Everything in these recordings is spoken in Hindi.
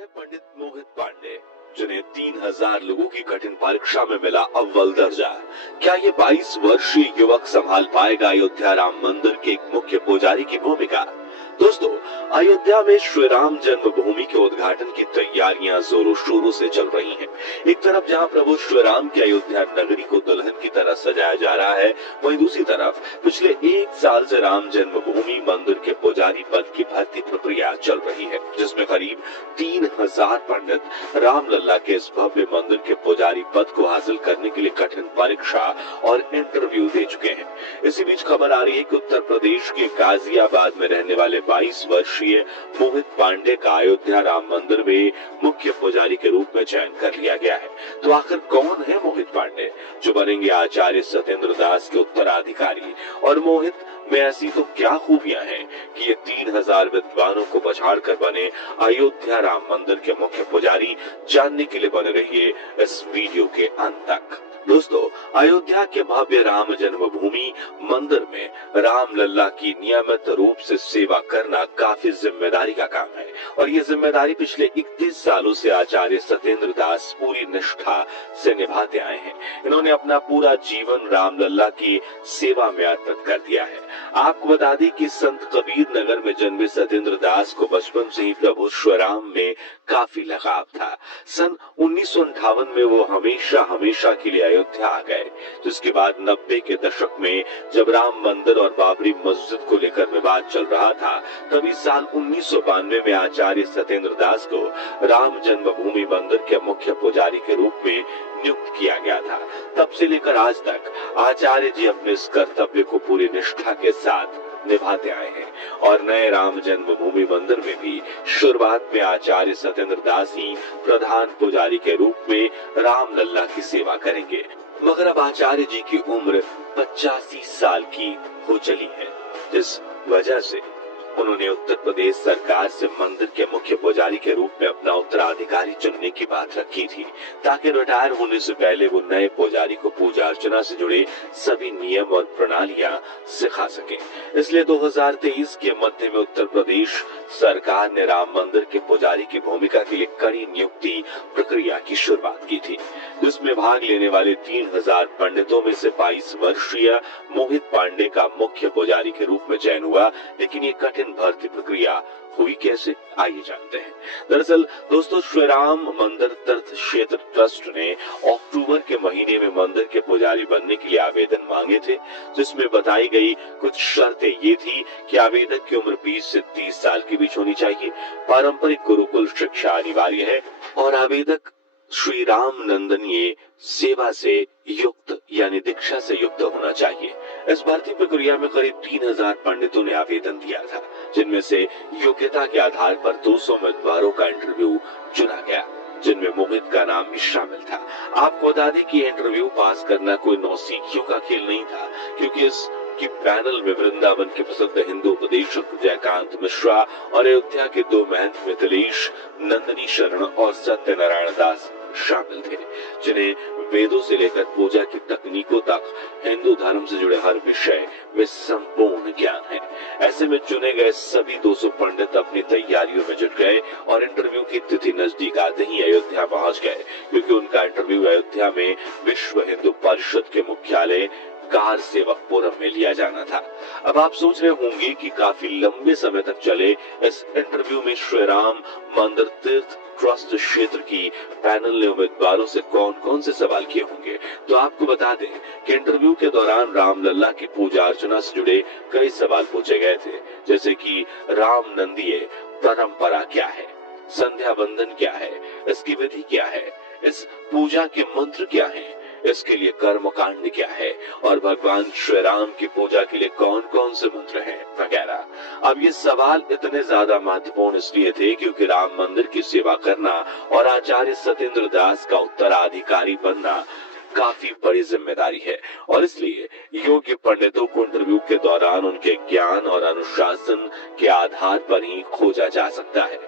है पंडित मोहित पांडे, जिन्हें 3000 लोगों की कठिन परीक्षा में मिला अव्वल दर्जा। क्या ये 22 वर्षीय युवक संभाल पाएगा अयोध्या राम मंदिर के एक मुख्य पुजारी की भूमिका? दोस्तों, अयोध्या में श्री राम जन्मभूमि के उद्घाटन की तैयारियां जोरों शोरों से चल रही हैं। एक तरफ जहां प्रभु श्री राम की अयोध्या नगरी को दुल्हन की तरह सजाया जा रहा है, वहीं दूसरी तरफ पिछले 1 साल से राम जन्मभूमि मंदिर के पुजारी पद की भर्ती प्रक्रिया चल रही है, जिसमें करीब 3000 पंडित रामलला के इस भव्य मंदिर के पुजारी पद को हासिल करने के लिए कठिन परीक्षा और इंटरव्यू दे चुके हैं। इसी बीच खबर आ रही है कि उत्तर प्रदेश के गाजियाबाद में रहने वाले 22 वर्षीय मोहित पांडे का अयोध्या राम मंदिर में मुख्य पुजारी के रूप में चयन कर लिया गया है। तो आखिर कौन है मोहित पांडे, जो बनेंगे आचार्य सत्येंद्र दास के उत्तराधिकारी? और मोहित में ऐसी तो क्या खूबियां हैं कि ये 3000 विद्वानों को पछाड़ कर बने अयोध्या राम मंदिर के मुख्य पुजारी? जानने के लिए बने रहिए इस वीडियो के अंत तक। दोस्तों, अयोध्या के भव्य राम जन्मभूमि मंदिर में राम लल्ला की नियमित रूप से सेवा करना काफी जिम्मेदारी का काम है, और ये जिम्मेदारी पिछले 31 सालों से आचार्य सत्येंद्र दास पूरी निष्ठा से निभाते आए हैं। इन्होंने अपना पूरा जीवन राम लल्ला की सेवा में अर्पित कर दिया है। आपको बता दें कि संत कबीर नगर में जन्मे सत्येंद्र दास को बचपन से ही प्रभु श्री राम में काफी लगाव था। सन 1958 में वो हमेशा के लिए अयोध्या आ गए, जिसके बाद 90 के दशक में जब राम मंदिर और बाबरी मस्जिद को लेकर विवाद चल रहा था, तभी साल 1992 में आचार्य सत्येंद्र दास को राम जन्मभूमि मंदिर के मुख्य पुजारी के रूप में नियुक्त किया गया था। तब से लेकर आज तक आचार्य जी अपने इस कर्तव्य को पूरी निष्ठा के साथ निभाते आए हैं, और नए राम जन्मभूमि मंदिर में भी शुरुआत में आचार्य सत्येंद्र दास ही प्रधान पुजारी के रूप में राम लल्ला की सेवा करेंगे। मगर अब आचार्य जी की उम्र 85 साल की हो चली है, जिस वजह से उन्होंने उत्तर प्रदेश सरकार से मंदिर के मुख्य पुजारी के रूप में अपना उत्तराधिकारी चुनने की बात रखी थी, ताकि रिटायर होने से पहले वो नए पुजारी को पूजा अर्चना से जुड़े सभी नियम और प्रणालियां सिखा सके। इसलिए 2023 के मध्य में उत्तर प्रदेश सरकार ने राम मंदिर के पुजारी की भूमिका के लिए कड़ी नियुक्ति प्रक्रिया की शुरुआत की थी, जिसमें भाग लेने वाले 3000 पंडितों में से 22 वर्षीय मोहित पांडे का मुख्य पुजारी के रूप में चयन हुआ। लेकिन ये कठिन भर्ती प्रक्रिया हुई कैसे, आइए जानते हैं। दरअसल दोस्तों, श्री राम मंदिर तीर्थ क्षेत्र ट्रस्ट ने अक्टूबर के महीने में मंदिर के पुजारी बनने के लिए आवेदन मांगे थे, जिसमें बताई गई कुछ शर्तें ये थी कि आवेदक की उम्र 20 से 30 साल के बीच होनी चाहिए, पारंपरिक गुरुकुल शिक्षा अनिवार्य है, और आवेदक श्री राम नंदनीय सेवा से युक्त यानी दीक्षा से युक्त होना चाहिए। इस भर्ती प्रक्रिया में करीब 3000 पंडितों ने आवेदन दिया था, जिनमें से योग्यता के आधार पर 200 उम्मीदवारों का इंटरव्यू चुना गया, जिनमें मोहित का नाम भी शामिल था। आपको बता दें कि इंटरव्यू पास करना कोई नौसिखियों का खेल नहीं था, क्योंकि इस की पैनल में वृंदावन के प्रसिद्ध हिंदू उपदेशक जयकांत मिश्रा और अयोध्या के 2 महंत मिथिलेश नंदनी शरण और सत्यनारायण दास शामिल थे, जिन्हें वेदों से लेकर पूजा की तकनीकों तक हिंदू धर्म से जुड़े हर विषय में संपूर्ण ज्ञान है। ऐसे में चुने गए सभी 200 पंडित अपनी तैयारियों में जुट गए और इंटरव्यू की तिथि नजदीक आते ही अयोध्या पहुंच गए, क्योंकि उनका इंटरव्यू अयोध्या में विश्व हिंदू परिषद के मुख्यालय कार सेवकपुरम में लिया जाना था। अब आप सोच रहे होंगे कि काफी लंबे समय तक चले इस इंटरव्यू में श्री राम मंदिर तीर्थ ट्रस्ट क्षेत्र की पैनल ने उम्मीदवारों से कौन-कौन से सवाल किए होंगे। तो आपको बता दें कि इंटरव्यू के दौरान राम लल्ला की पूजा अर्चना से जुड़े कई सवाल पूछे गए थे, जैसे कि राम नंदीय परंपरा क्या है, संध्या बंदन क्या है, इसकी विधि क्या है, इस पूजा के मंत्र क्या है, इसके लिए कर्म कांड क्या है, और भगवान श्री राम की पूजा के लिए कौन कौन से मंत्र हैं वगैरह। अब ये सवाल इतने ज्यादा महत्वपूर्ण इसलिए थे क्योंकि राम मंदिर की सेवा करना और आचार्य सत्येंद्र दास का उत्तराधिकारी बनना काफी बड़ी जिम्मेदारी है, और इसलिए योग्य पंडितों को इंटरव्यू के दौरान उनके ज्ञान और अनुशासन के आधार पर ही खोजा जा सकता है।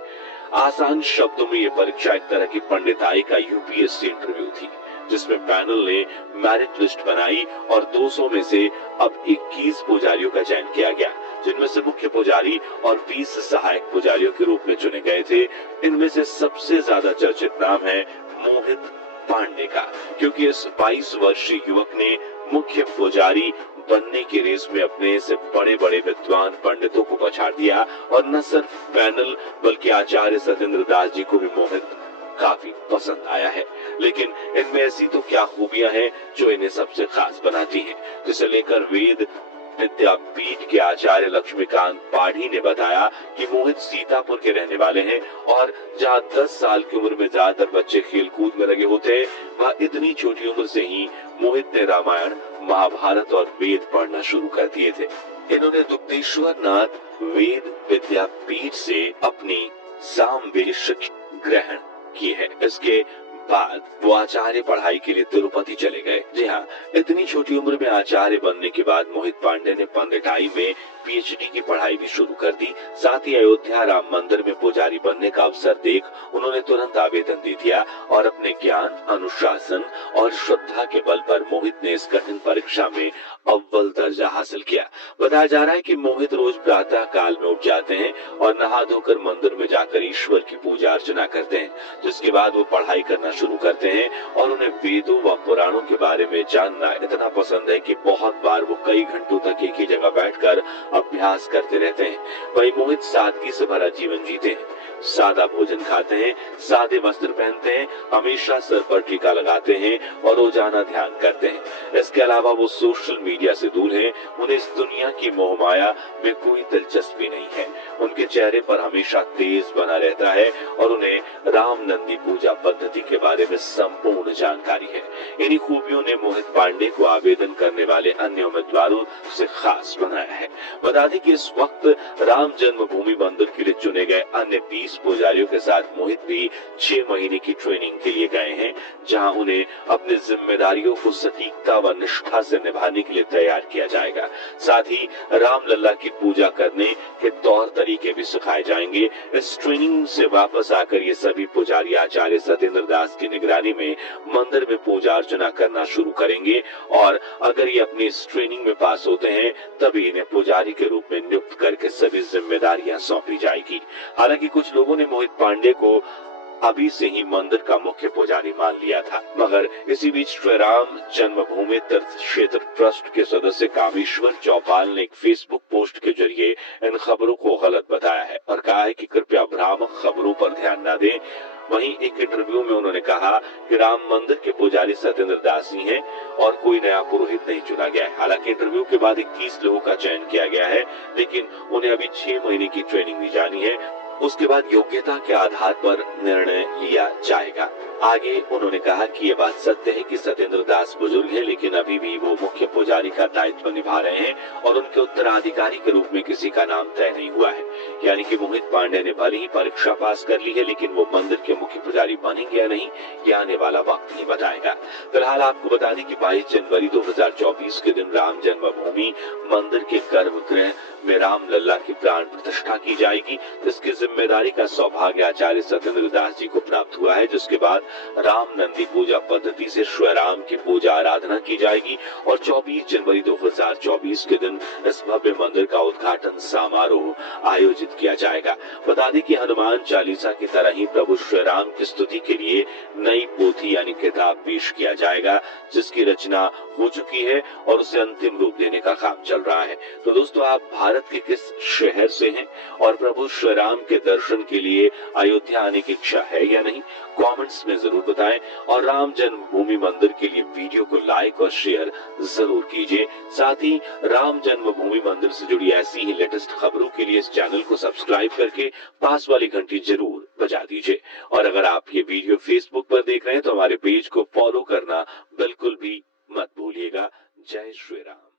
आसान शब्दों में ये परीक्षा एक तरह की पंडिताई का यूपीएससी इंटरव्यू थी, जिसमें पैनल ने मेरिट लिस्ट बनाई और 200 में से अब 21 पुजारियों का चयन किया गया, जिनमें से मुख्य पुजारी और 20 सहायक पुजारियों के रूप में चुने गए थे। इनमें से सबसे ज्यादा चर्चित नाम है मोहित पांडे का, क्योंकि इस 22 वर्षीय युवक ने मुख्य पुजारी बनने की रेस में अपने से बड़े बड़े विद्वान पंडितों को पछाड़ दिया और न सिर्फ पैनल बल्कि आचार्य सत्येंद्र दास जी को भी मोहित काफी पसंद आया है। लेकिन इनमें ऐसी तो क्या खूबियां हैं जो इन्हें सबसे खास बनाती हैं, जिसे लेकर वेद विद्यापीठ के आचार्य लक्ष्मीकांत पाढ़ी ने बताया कि मोहित सीतापुर के रहने वाले हैं और जहां 10 साल की उम्र में ज्यादातर बच्चे खेलकूद में लगे होते हैं, वहां इतनी छोटी उम्र से ही मोहित ने रामायण, महाभारत और वेद पढ़ना शुरू कर दिए थे। इन्होंने दुग्धेश्वर नाथ वेद विद्यापीठ से अपनी सामवेद शिक्षा ग्रहण की है। इसके बाद वो आचार्य पढ़ाई के लिए तिरुपति चले गए। जी हाँ, इतनी छोटी उम्र में आचार्य बनने के बाद मोहित पांडे ने पंडिताई में पीएचडी की पढ़ाई भी शुरू कर दी। साथ ही अयोध्या राम मंदिर में पुजारी बनने का अवसर देख उन्होंने तुरंत आवेदन दे दिया और अपने ज्ञान, अनुशासन और श्रद्धा के बल पर मोहित ने इस कठिन परीक्षा में अव्वल दर्जा हासिल किया। बताया जा रहा है कि मोहित रोज प्रातः काल में उठ जाते हैं और नहा धोकर मंदिर में जाकर ईश्वर की पूजा अर्चना करते हैं, जिसके बाद वो पढ़ाई करना शुरू करते हैं और उन्हें वेदों व पुराणों के बारे में जानना इतना पसंद है कि बहुत बार वो कई घंटों तक एक ही जगह बैठकर अभ्यास करते रहते हैं। वही मोहित सादगी से भरा जीवन जीते हैं, सादा भोजन खाते हैं, सादे वस्त्र पहनते हैं, हमेशा सर पर टीका लगाते हैं और रोजाना ध्यान करते हैं। इसके अलावा वो सोशल मीडिया से दूर हैं। उन्हें इस दुनिया की मोहमाया में कोई दिलचस्पी नहीं है। उनके चेहरे पर हमेशा तेज बना रहता है और उन्हें राम नंदी पूजा पद्धति के बारे में संपूर्ण जानकारी है। इन्हीं खूबियों ने मोहित पांडे को आवेदन करने वाले अन्य उम्मीदवारों से खास बनाया है। बता दें कि इस वक्त राम जन्मभूमि मंदिर के लिए चुने गए अन्य 20 पुजारियों के साथ मोहित भी 6 महीने की ट्रेनिंग के लिए गए हैं, जहां उन्हें अपनी जिम्मेदारियों को सटीकता व निष्ठा से निभाने के लिए तैयार किया जाएगा। साथ ही राम लल्ला की पूजा करने के तौर तरीके भी सिखाए जाएंगे। इस ट्रेनिंग से वापस आकर ये सभी पुजारी आचार्य सत्येंद्र दास की निगरानी में मंदिर में पूजा अर्चना करना शुरू करेंगे और अगर ये अपनी इस ट्रेनिंग में पास होते हैं तभी इन्हें पुजारी के रूप में नियुक्त करके सभी जिम्मेदारियां सौंपी जाएगी। हालांकि कुछ लोगों ने मोहित पांडे को अभी से ही मंदिर का मुख्य पुजारी मान लिया था, मगर इसी बीच श्री राम जन्मभूमि तीर्थ क्षेत्र ट्रस्ट के सदस्य कामेश्वर चौपाल ने एक फेसबुक पोस्ट के जरिए इन खबरों को गलत बताया है और कहा है कि कृपया भ्रामक खबरों पर ध्यान न दें। वहीं एक इंटरव्यू में उन्होंने कहा कि राम मंदिर के पुजारी सत्येंद्र दास ही हैं और कोई नया पुरोहित नहीं चुना गया है। हालांकि इंटरव्यू के बाद 21 लोगों का चयन किया गया है, लेकिन उन्हें अभी 6 महीने की ट्रेनिंग दी जानी है। उसके बाद योग्यता के आधार पर निर्णय लिया जाएगा। आगे उन्होंने कहा कि ये बात सत्य है कि सत्येंद्र दास बुजुर्ग हैं, लेकिन अभी भी वो मुख्य पुजारी का दायित्व निभा रहे हैं और उनके उत्तराधिकारी के रूप में किसी का नाम तय नहीं हुआ है। यानी कि मोहित पांडे ने भले ही परीक्षा पास कर ली है, लेकिन वो मंदिर के मुख्य पुजारी बनेंगे या नहीं, ये आने वाला वक्त ही बताएगा। फिलहाल आपको बता दें कि 22 जनवरी 2024 के दिन राम जन्मभूमि मंदिर के गर्भगृह में राम लल्ला की प्राण प्रतिष्ठा की जाएगी, जिसकी जिम्मेदारी का सौभाग्य आचार्य सत्येंद्र दास जी को प्राप्त हुआ है। जिसके बाद राम नंदी पूजा पद्धति से श्री राम की पूजा आराधना की जाएगी और 24 जनवरी 2024 के दिन इस भव्य मंदिर का उद्घाटन समारोह आयोजित किया जाएगा। बता दें कि हनुमान चालीसा की तरह ही प्रभु श्री राम की स्तुति के लिए नई पोथी यानी किताब पेश किया जाएगा, जिसकी रचना हो चुकी है और उसे अंतिम रूप देने का काम चल रहा है। तो दोस्तों, आप भारत के किस शहर से हैं और प्रभु श्री राम के दर्शन के लिए अयोध्या आने की इच्छा है या नहीं, कमेंट्स में जरूर बताएं और राम जन्मभूमि मंदिर के लिए वीडियो को लाइक और शेयर जरूर कीजिए। साथ ही राम जन्मभूमि मंदिर से जुड़ी ऐसी ही लेटेस्ट खबरों के लिए इस चैनल को सब्सक्राइब करके पास वाली घंटी जरूर बजा दीजिए। और अगर आप ये वीडियो फेसबुक पर देख रहे हैं तो हमारे पेज को फॉलो करना बिल्कुल भी मत भूलिएगा। जय श्री राम।